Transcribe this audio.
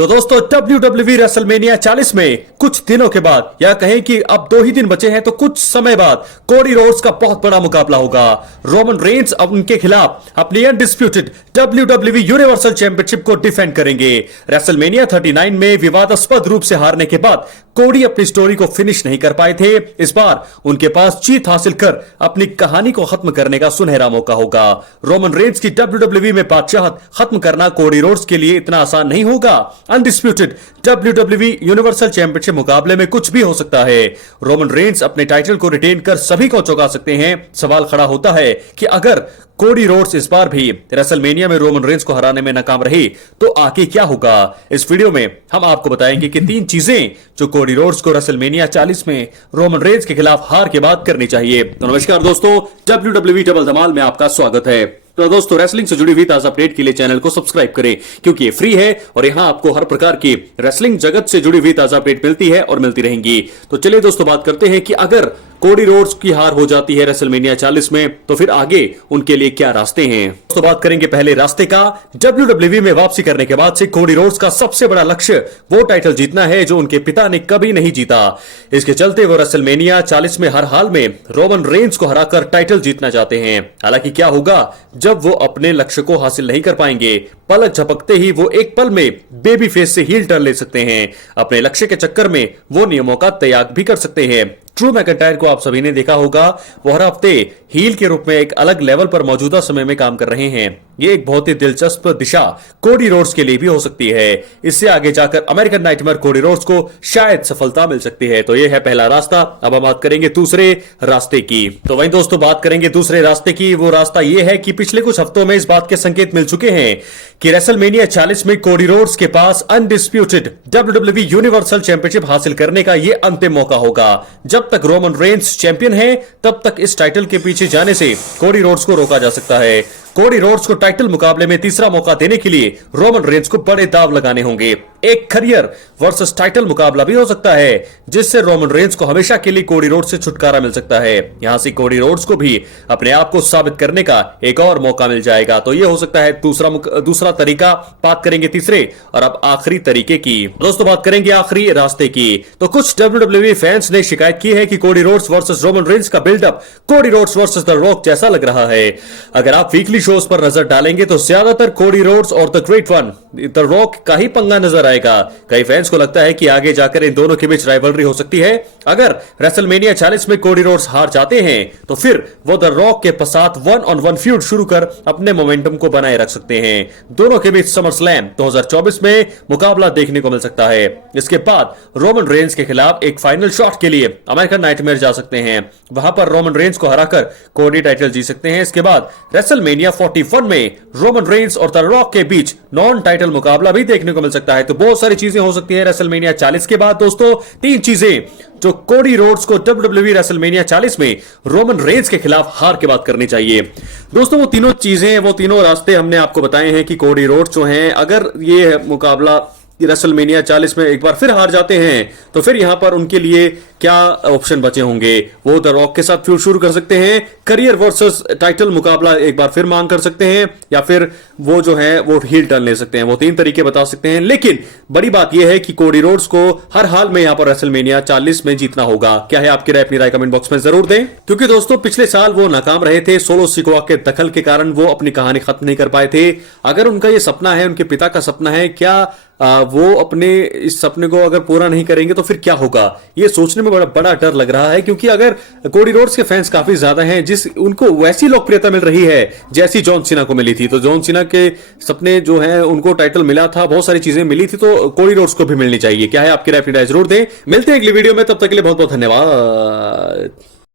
तो दोस्तों WWE WrestleMania 40 में कुछ दिनों के बाद या कहें कि अब 2 ही दिन बचे हैं तो कुछ समय बाद कोडी रोड्स का बहुत बड़ा मुकाबला होगा। रोमन रेंस अब उनके खिलाफ अपनी अनडिस्प्यूटेड WWE यूनिवर्सल चैंपियनशिप को डिफेंड करेंगे। रेसलमेनिया 39 में विवादास्पद रूप से हारने के बाद कोडी अपनी स्टोरी को फिनिश नहीं कर पाए थे। इस बार उनके पास जीत हासिल कर अपनी कहानी को खत्म करने का सुनहरा मौका होगा। रोमन रेंस की WWE में बादशाहत खत्म करना कोडी रोड्स के लिए इतना आसान नहीं होगा। अनडिस्प्यूटेड WWE यूनिवर्सल चैंपियनशिप मुकाबले में कुछ भी हो सकता है। रोमन रेंस अपने टाइटल को रिटेन कर सभी को चौंका सकते हैं। सवाल खड़ा होता है कि अगर कोडी रोड्स इस बार भी रेसलमेनिया में रोमन रेंस को हराने में नाकाम रही तो आगे क्या होगा। इस वीडियो में हम आपको बताएंगे कि 3 चीजें जो कोडी रोड्स को रेसलमेनिया 40 में रोमन रेंस के खिलाफ हार के बाद करनी चाहिए। तो नमस्कार दोस्तों, WWE डबल धमाल में आपका स्वागत है। तो दोस्तों, रेसलिंग से जुड़ी हुई ताजा अपडेट के लिए चैनल को सब्सक्राइब करें क्योंकि ये फ्री है और यहां आपको हर प्रकार की रेसलिंग जगत से जुड़ी हुई ताजा अपडेट मिलती है और मिलती रहेंगी। तो चलिए दोस्तों, बात करते हैं कि अगर कोडी रोड्स की हार हो जाती है रेसलमेनिया 40 में तो फिर आगे उनके लिए क्या रास्ते हैं। दोस्तों, बात करेंगे पहले रास्ते का। WWE में वापसी करने के बाद से कोडी रोड्स का सबसे बड़ा लक्ष्य वो टाइटल जीतना है जो उनके पिता ने कभी नहीं जीता। इसके चलते वो रेसलमेनिया 40 में हर हाल में रोमन रेंस को हराकर टाइटल जीतना चाहते हैं। हालांकि क्या होगा जब वो अपने लक्ष्य को हासिल नहीं कर पाएंगे। पलक झपकते ही वो एक पल में बेबी फेस से हील टर्न ले सकते हैं। अपने लक्ष्य के चक्कर में वो नियमों का त्याग भी कर सकते हैं। ड्रू मैकइंटायर को आप सभी ने देखा होगा, वो हर हफ्ते हील के रूप में एक अलग लेवल पर मौजूदा समय में काम कर रहे हैं। ये एक बहुत ही दिलचस्प दिशा कोडी रोड्स के लिए भी हो सकती है। इससे आगे जाकर अमेरिकन नाइटमेयर कोडी रोड्स को शायद सफलता मिल सकती है। तो ये है पहला रास्ता। अब हम बात करेंगे दूसरे रास्ते की। तो वहीं दोस्तों, बात करेंगे दूसरे रास्ते की। वो रास्ता ये है कि पिछले कुछ हफ्तों में इस बात के संकेत मिल चुके हैं कि रेसलमेनिया 40 में कोडी रोड्स के पास अनडिस्प्यूटेड WWE यूनिवर्सल चैंपियनशिप हासिल करने का यह अंतिम मौका होगा। जब तक रोमन रेंस चैंपियन है तब तक इस टाइटल के पीछे जाने से कोडी रोड्स को रोका जा सकता है। कोडी रोड्स को टाइटल मुकाबले में तीसरा मौका देने के लिए रोमन रेंस को बड़े दाव लगाने होंगे। एक करियर वर्सेस टाइटल मुकाबला भी हो सकता है जिससे रोमन रेंस को हमेशा के लिए कोडी रोड्स से छुटकारा मिल सकता है। यहां से कोडी रोड्स को भी अपने आप को साबित करने का एक और मौका मिल जाएगा। तो यह हो सकता है दूसरा तरीका। बात करेंगे तीसरे और अब आखिरी तरीके की। दोस्तों, बात करेंगे आखिरी रास्ते की। तो कुछ WWE फैंस ने शिकायत की है कि Cody Rhodes versus Roman Reigns का buildup Cody Rhodes versus the Rock जैसा लग रहा है। अगर आप वीकली शोज पर नजर डालेंगे तो ज्यादातर कोडी रोड्स और the great one the rock का ही पंगा नजर आएगा। कई फैंस को लगता है कि आगे जाकर इन दोनों के बीच राइवलरी हो सकती है। अगर रेसलमेनिया 40 में कोडी रोड्स हार जाते हैं तो फिर वो द रॉक के साथ 1-on-1 फ्यूड शुरू कर अपने मोमेंटम को बनाए रख सकते हैं। दोनों के बीच समर स्लैम 2024 में मुकाबला देखने को मिल सकता है। इसके बाद रोमन रेंस के खिलाफ एक फाइनल शॉट के लिए अमेरिकन नाइटमेयर जा सकते हैं। वहां पर रोमन रेंस को हराकर कोडी टाइटल जीत सकते हैं। इसके बाद रेसलमेनिया 41 में रोमन रेंस और द रॉक के बीच नॉन टाइटल मुकाबला भी देखने को मिल सकता है। तो बहुत सारी चीजें हो सकती है रेसलमेनिया 40 के बाद। दोस्तों, 3 चीजें जो कोडी रोड्स को WWE रेसलमेनिया 40 में रोमन रेंस के खिलाफ हार के बाद करनी चाहिए। दोस्तों, वो तीनों चीजें, वो तीनों रास्ते हमने आपको बताए हैं कि कोडी रोड्स जो हैं, अगर ये मुकाबला रेसलमेनिया 40 में एक बार फिर हार जाते हैं तो फिर यहां पर उनके लिए क्या ऑप्शन बचे होंगे। वो द रॉक के साथ फ्यूड शुरू कर सकते हैं, करियर वर्सेस टाइटल मुकाबला एक बार फिर मांग कर सकते हैं, या फिर वो जो है वो हील टर्न ले सकते हैं। वो 3 तरीके बता सकते हैं। लेकिन बड़ी बात यह है कि कोडी रोड्स को हर हाल में यहां पर रेसलमेनिया 40 में जीतना होगा। क्या है आपकी राय? अपनी राय कमेंट बॉक्स में जरूर दें, क्योंकि दोस्तों पिछले साल वो नाकाम रहे थे। सोलो सिकोआ के दखल के कारण वो अपनी कहानी खत्म नहीं कर पाए थे। अगर उनका ये सपना है, उनके पिता का सपना है, क्या वो अपने इस सपने को अगर पूरा नहीं करेंगे तो फिर क्या होगा, ये सोचने में बड़ा डर लग रहा है। क्योंकि अगर कोडी रोड्स के फैंस काफी ज्यादा हैं, जिस उनको वैसी लोकप्रियता मिल रही है जैसी जॉन सीना को मिली थी, तो जॉन सीना के सपने जो हैं उनको टाइटल मिला था, बहुत सारी चीजें मिली थी, तो कोडी रोड्स को भी मिलनी चाहिए। क्या है आपकी राय? अपनी राय जरूर दें। मिलते हैं अगली वीडियो में, तब तक के लिए बहुत बहुत धन्यवाद।